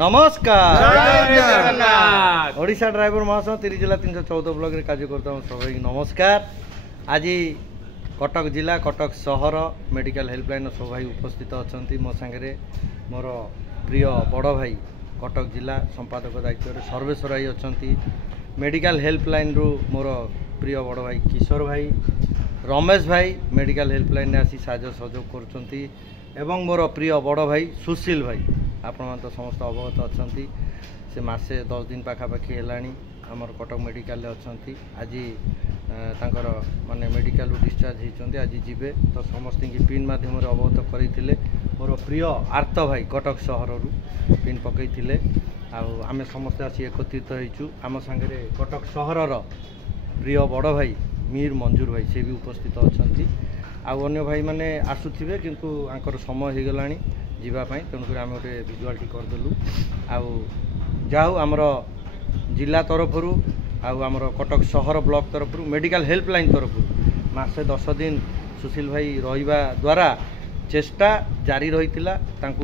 नमस्कार ओडिशा ड्राइवर महासंघ 30 जिला 314 ब्लॉक रे कार्य करता सबै नमस्कार। आज कटक जिला कटक सहर मेडिकल हेल्पलाइन सब भाई उपस्थित अच्छा मो सांगे मोर प्रिय बड़ भाई कटक जिला संपादक दायित्व सर्वेश्वर भाई अच्छा मेडिकल हेल्पलाइन रु मोर प्रिय बड़ भाई किशोर भाई रमेश भाई मेडिकल हेल्पलाइन आसी साहाय्य सहयोग कर मोर प्रिय बड़ भाई सुशील भाई आपण तो समस्त अवगत अच्छा से मासे 10 दिन पाखापाखि है आमर कटक मेडिकल अच्छा आज माने मेडिकल डिस्चार्ज होती आज जीवे तो समस्त की पिन माध्यम अवगत करते मोर प्रिय आर्त भाई कटक सहर पिन पकईले आम समस्ते आसी एकत्रित होइचु आम सांगे कटक सहर प्रिय बड़ भाई मीर मंजूर भाई से भी उपस्थित अच्छा अन्य भाई मैंने आसुवे किंतु आंकर समय हो गलानी जीवाई तेणुक आम गोटे भिजुआलटी करदेलु जाऊ आमर जिला तरफ आमर कटक सहर ब्लॉक तरफ मेडिकल हेल्पलाइन तरफ मासे 10 दिन सुशील भाई रहिबा द्वारा चेष्टा जारी रही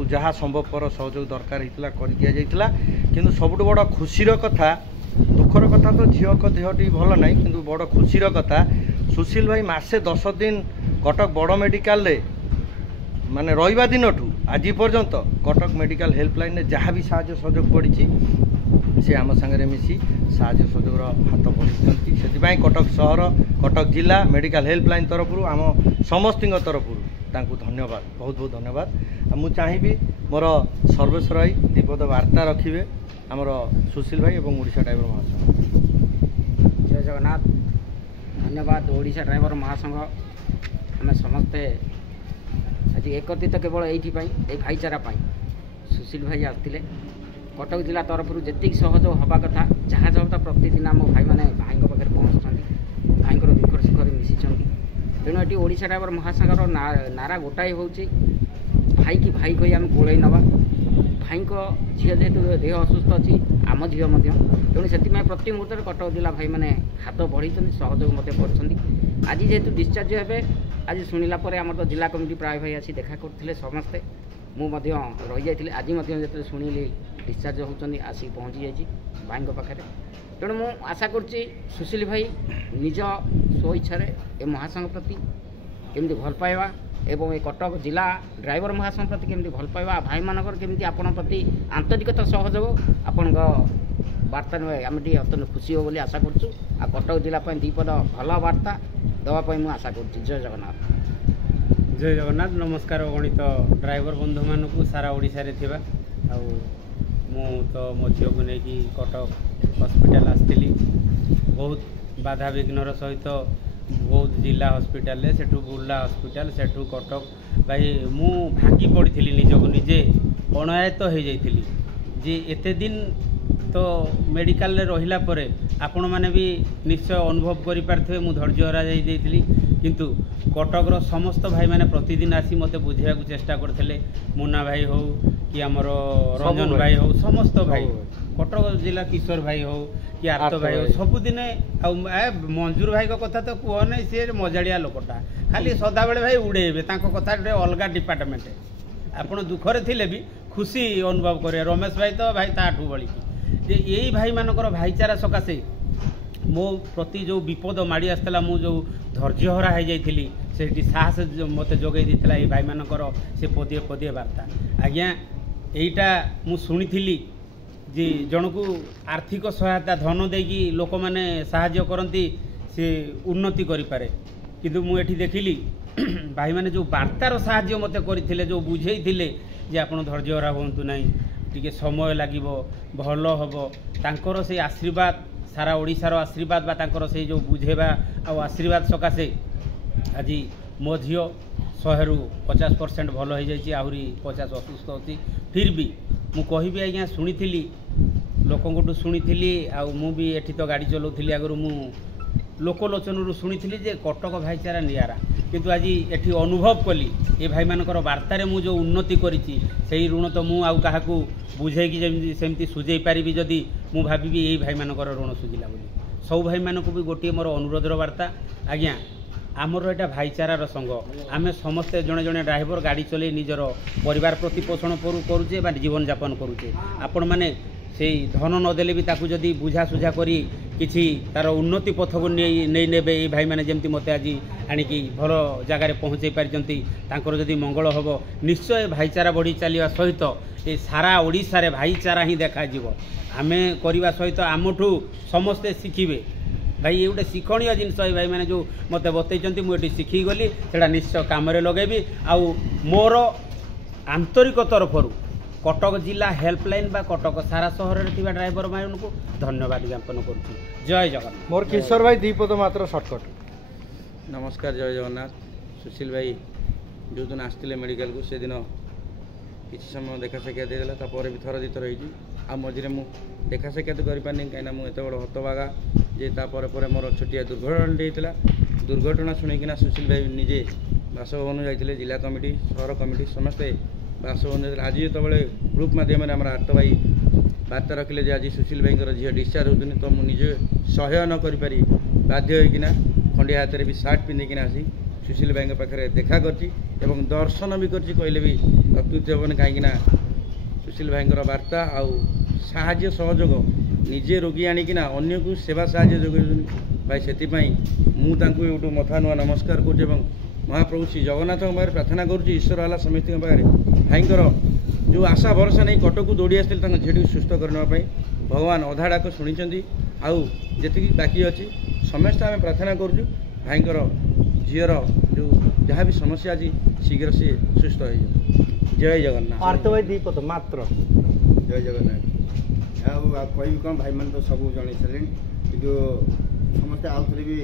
जहाँ संभवपर सहयोग दरकार होता कर दि जाइथिला किंतु सबुठ बड़ खुशीर कथा दुखर कथा तो झील को देहटी भल ना कि बड़ खुशीर कथा सुशील भाई मासे 10 दिन कटक बड़ मेडिकल रे माने रहिबा दिन आज पर्यंत कटक मेडिकल हेल्पलाइन में जहाँ भी साहाय्य सहयोग पड़ी से आम सांगे मिसी साहाय्य सहयोग हाथ बढ़ी से कटक सहर कटक जिला मेडिकल हेल्पलाइन तरफ आम समस्त तरफ धन्यवाद बहुत बहुत धन्यवाद। मु चाहिए मोर सर्वेश्वर भाई दीपद वार्ता रखिए आमर सुशील भाई और ओडिशा ड्राइवर महासंघ। जय जगन्नाथ धन्यवाद। ओडिशा ड्राइवर महासंघ आम समस्ते आज एकत्रित केवल ये भाईचारा सुशील भाई आसते कटक जिला तरफ जी सहयोग हवा कथा जहाँ जहाँ प्रतिदिन आम भाई मैंने भाई पाखे पहुँचुं भाई दुख सुख मिसी तेणु ये ओडिशा ड्राइवर महासंघर नारा गोटाए हूँ भाई की भाई कही आम गोल नवा भाई झील जेहेतु देह असुस्थ अच्छी आम झील तेणु से प्रति मुहूर्त कटक जिला भाई मैंने हाथ बढ़ी सहयोग मत कर आज जेहेतु डिस्चार्ज हे आज शुणिला आम तो जिला कमिटी प्राय भाई आसी देखा करते समस्ते मुझे रही जाइए आज जो शुणिली डिस्चार्ज होती आसिक पहुँची जाइए भाई पाखे तेणु मु आशा करुच्ची सुशील भाई निज स्व इच्छा ए महासंघ प्रति केमती भल पाइबा एवं ये कटक जिला ड्राइवर महासंघ प्रति केमती भल पाइबा भाई मानकर केमती आपण प्रति आंतरिकता सहयोग आपण वार्ता आम अत्यंत खुशी हो बोली आशा करुँ आ कटक जिला दीपद भल वार्ता देवाई मुझे आशा करुँ। जय जगन्नाथ। जय जगन्नाथ। नमस्कार गणित ड्राइवर बंधु मानू सारा ओडिशा रे थिबा मु तो मो झील को लेकिन कटक हॉस्पिटल आसती बहुत बाधा विघ्नर सहित बहुत जिला हॉस्पिटल सेठू बुर्ला हॉस्पिटल सेठू कटक भाई मु भांगी पड़ी निजक निजे अणायत हो जाइली जे एते दिन तो मेडिकल रे रहिला परे आपण माने भी निश्चय अनुभव करि पारथि मु धैर्य हरा जाइली किंतु कटकर समस्त भाई मैंने प्रतिदिन आसी मते बुझेया चेष्टा करथिले मुन्ना भाई हो कि आमर रंजन भाई हो समस्त भाई कटक जिला किशोर भाई हो कि आर्त भाई हो सबुदिन मंजूर भाई को कथा तो कह नहीं सी मजाड़िया लोकटा खाली सदा बेले भाई उड़ेबे कथा अलग डिपार्टमेंट आपड़ दुखरे थिले भी खुशी अनुभव करे रमेश भाई तो भाई ताठू बड़ी जे यही भाई मानकर भाईचारा सकाशे मो प्रति जो विपद माड़ी आसला मु जो धैर्य हरा हो जाइली से साहस मत जोगे देता ये भाई मानकर से पदिए पदिए वार्ता आज्ञा यहीटा मु शुणी जी जन को आर्थिक सहायता धन देकी लोक मैंने साहाय्य करती से उन्नति करें किंतु मुझे देखिली भाई मैंने जो वार्तार साहाय्य मत करते जो बुझे जे आप धैर्य हरा हूँ ना टी समय लगे भल हम तांकर से आशीर्वाद सारा ओडिशार आशीर्वाद बा तांकर से जो बुझेबा आ आशीर्वाद सकाशे आज मो झील 100% भल हो जाइए आहरी 50 असुस्थ अच्छी फिर भी मु कहबी आज्ञा शुणी लोकों शुणी भी एठी तो गाड़ी चलाऊली आगु मु लोकलोचन शुणी जे कटक भाईचारा नियारा किंतु आज एठी अनुभव कली ये भाई मानकर वार्तारे मु जो उन्नति करी से ऋण तो मु आउ क्या बुझेकी सेमती सुझे पारि जदि मु भावी यही भाई मानकर ऋण सुझिला बोली सब भाई मानक भी गोटे मोर अनुरोधर वार्ता आज्ञा आमर एटा भाईचारार संघ आमे समस्ते जड़े जड़े ड्राइवर गाड़ी चले निजर परिवार प्रतिपोषण करुचे जीवन यापन करुचे आपण मैंने से धन नदेले भी ताकू जदि बुझासुझा करी किछि तार उन्नति पथ को नहीं नेबे ये भाई मैंने जमती मते आज आणिकी भल जगार पहुँचे पारिचंती तांकर जदि मंगल हम निश्चय भाईचारा बढ़ी चलिया सहित ये सारा ओडिशा रे भाईचारा ही देखा जीवो आमे करवा सहित आमठू समस्ते शिखिबे भाई ये गोटे शिक्षणीय जिनस भाई मैंने जो मत बतई मुझे शिखी गली से निश्चय कम लगेबी आउ मोर आंतरिक तरफ कटक जिला हेल्पलाइन बा कटक सारा सहर में ड्राइवर मान को धन्यवाद ज्ञापन कर जय जगन्नाथ। मोर किशोर भाई दीपद मात्र सर्टकट। नमस्कार जय जगन्नाथ। सुशील भाई जो दिन आसते मेडिकल को से दिन किसी समय देखा साक्षात देला तापर भी थर दुथर होती आ मझे मु देखा साक्षात कर पानी कहीं मुझे बड़ हतभागा जे तापर मोर छोटिया दुर्घटना होता दुर्घटना शुणिकिना सुशील भाई निजे बासभवन जाते जिला कमिटी सहर कमिटी समस्ते बासभवन आज जो ग्रुप मध्यम आर्त भाई बार्ता रखिले आज सुशील भाई झील डिस्चार्ज होती तो मुझे सह्य न करी बाध्य होना खंडिया हाथ में भी सार्ट पिंधिकिना आसी सुशील भाई पाखे देखा करची एवं दर्शन भी करची कहले भी अत्युक्ति हेबन कहीं सुशील भाई बार्ता आउ साहाय्य सहयोग निजे रोगी आनिकिना अन्य को सेवा साहाय्य जोग भाई से मुझे मथा नुआ नमस्कार कर महाप्रभु श्री जगन्नाथ पाखे प्रार्थना करुँच ईश्वर आला समित पाखे भाईंकर जो आशा भरोसा नहीं कटक को दौड़ी आसते झील को सुस्थ करने भगवान अधा डाक शुणी आउ जी बाकी अच्छी समस्ते आम प्रार्थना करुँ भाईंकर झीर जो जहाँ भी समस्या आज शीघ्र सी सुस्थ हो जय जगन्नाथ। आर्त भाई दीपद मात्र जय जगन्नाथ। कह कौन भाई मैंने तो सब जन सारे कि समस्ते आउ भी